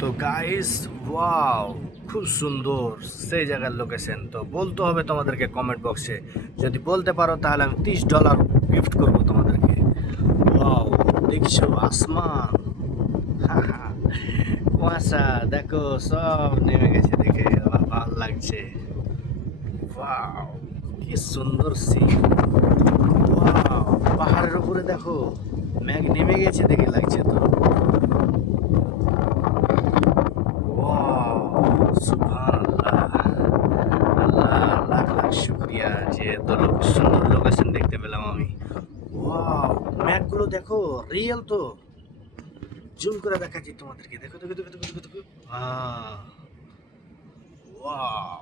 তো guys, wow, খুব সুন্দর সেই জায়গার লোকেশন। তো বলতে হবে তোমাদেরকে কমেন্ট বক্সে, যদি বলতে পারো তাহলে আমি $30 গিফট করবো তোমাদেরকে। ওয়াও, দেখছো আসমান, কুয়াশা দেখো সব নেমে গেছে, দেখে ভালো লাগছে। ওয়াও, কি সুন্দর সিন। ওয়াও, পাহাড়ের উপরে দেখো মেঘ নেমে গেছে, দেখে লাগছে তো। সুবহানাল্লাহ, আল্লাহ লাখ লাখ শুক্রিয়া যে এত সুন্দর লোকেশন দেখতে পেলাম আমি। ওয়াও, ম্যাপগুলো দেখো রিয়েল তো, জুম করে দেখাচ্ছি তোমাদেরকে, দেখো দেখো দেখো দেখো দেখো দেখো। ওয়াও।